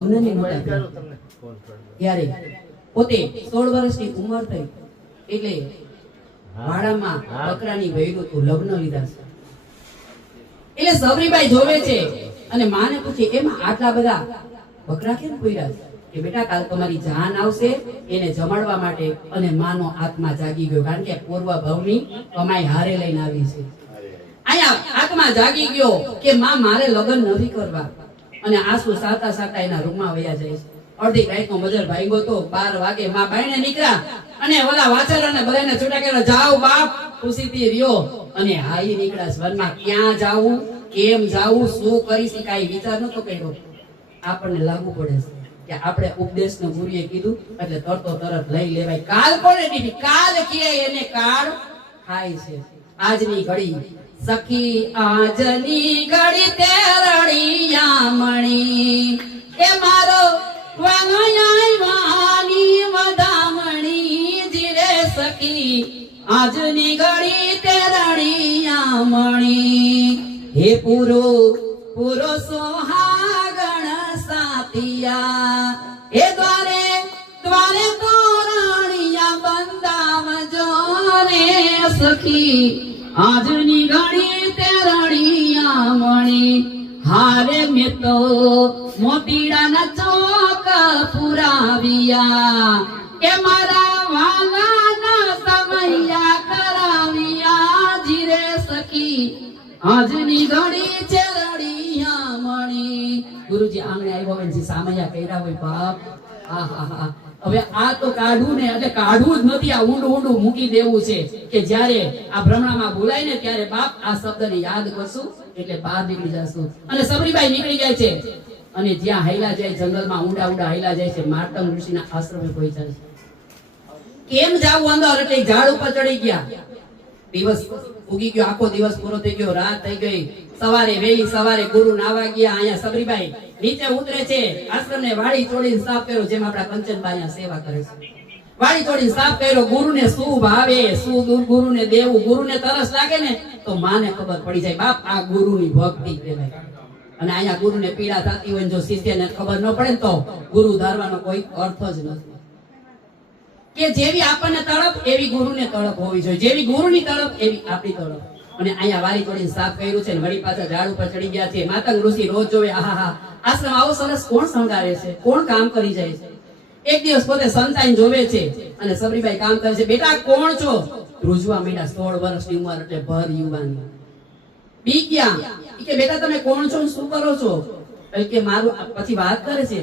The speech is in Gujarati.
ત્યારે પોતે 16 વર્ષની ઉંમર થઈ એટલે વાડામાં બકરાની વૈરું તો લગ્ન લીધા છે. એટલે સબરીબાઈ જોવે છે અને માને પૂછે એમાં આટલા બધા બકરા કેમ પોયરા છે? કે બેટા કાલ તમારી જાન આવશે એને જમાડવા માટે. અને માનો આત્મા જાગી ગયો, કારણ કે પૂર્વ ભવની કમાઈ હારે લઈને આવી છે. અહીંયા આત્મા જાગી ગયો કે માં મારે લગ્ન નથી કરવા. અને આંસુ સાતા સાતા એના રૂમમાં વયા જાય છે. અડધી રાતનો મજર ભાગ્યો તો 12 વાગે માં બાયણે નીકળ્યા અને ઓલા વાછરને બધાને છૂટા કર્યા, જાવ બાપ ખુશીથી રહ્યો. અને હાઈ નીકળ્યા વનમાં. ક્યાં જાવું, કેમ જાવું, શું કરી શકાય વિચાર નતો કર્યો. આપણને લાગુ પડે છે કે આપણે ઉપદેશનો ગુરુએ કીધું એટલે તરતો તરત લઈ લેવાય. કાલ કોને દીધી? કાલ કે એને કાળ ખાય છે. આજની ઘડી સખી આજની ઘડી તે રળિયા મણી એ મારો વાંગયાની વધામણી જીરે સખી આજની ઘડી તે રળિયા મણી. હે પૂરો પૂરો સોહાગણ સાતિયા એ દ્વારે દ્વારે તોરણિયા બંધાવજો રે સખી આજની ઘડી તે રળિયા મણી. હારે મેં તો મોતીડાના ચોક પુરાવ્યા એ મારા વાલાના સમયા કરાવ્યા જીરે સખી આજની ઘડી છે રળિયા મણી. ગુરુજી આંગણે આવ્યો હોય સામૈયા કર્યા હોય બાપ. આહા હવે આ તો કાઢવું ને એટલે કાઢવું જ નથી, આ ઊંડું ઊંડું મૂકી દેવું છે કે જ્યારે આ ભ્રમણામાં બોલાય ને ત્યારે બાપ આ શબ્દને યાદ કરશું એટલે બહાર નીકળી જશું. અને સબરીબાઈ નીકળી જાય છે અને જ્યાં હાઈલા જાય જંગલમાં ઊંડા ઊંડા હાઈલા જાય છે. માર્તંગ ઋષિના આશ્રમે પહોંચ્યા છે. કેમ જાવું અંદર? એટલે ઝાડ ઉપર ચડી ગયા. દિવસ ઉગી ગયો, આખો દિવસ પૂરો થઈ ગયો, રાત થઈ ગઈ. સવારે વહેલી સવારે ગુરુ નાવા ગયા. અહીંયા સબરીબાઈ નીચે ઉતરે છે. આશ્રમને વાડી તોડીને સાફ કર્યો, જેમ આપણા કંચનબા અહીંયા સેવા કરે છે. વાડી તોડીને સાફ કર્યો. ગુરુને શું ભાવે, શું ગુરુને દેવું. ગુરુને તરસ લાગે ને તો માને ખબર પડી જાય બાપ આ ગુરુની ભક્તિ કહેવાય. અને અહીંયા ગુરુને પીડા થતી હોય જો શિષ્યને ખબર ન પડે તો ગુરુ ધારવાનો કોઈ અર્થ જ નથી. કે જેવી આપણને તડપ એવી ગુરુને તડપ હોવી જોઈએ. જેવી ગુરુની તડપ એવી આપણી તડપ. અને અહીંયા વારી તોડીને સાફ કર્યું છે. વળી પાછા ઝાડ ઉપર ચડી ગયા છે. માતંગ ઋષિ રોજ જોવે આહા આશ્રમ આવો સરસ કોણ શણગારે છે, કોણ કામ કરી જાય છે. એક દિવસ પોતે સંતાઈને જોવે છે અને સબરીબાઈ કામ કરે છે. બેટા કોણ છો? ધ્રુજવા માંડ્યા. 16 વર્ષની ઉંમર એટલે ભર યુવાની. બી ક્યાં કે બેટા તમે કોણ છો, શું કરો છો? કે મારું પછી વાત કરે છે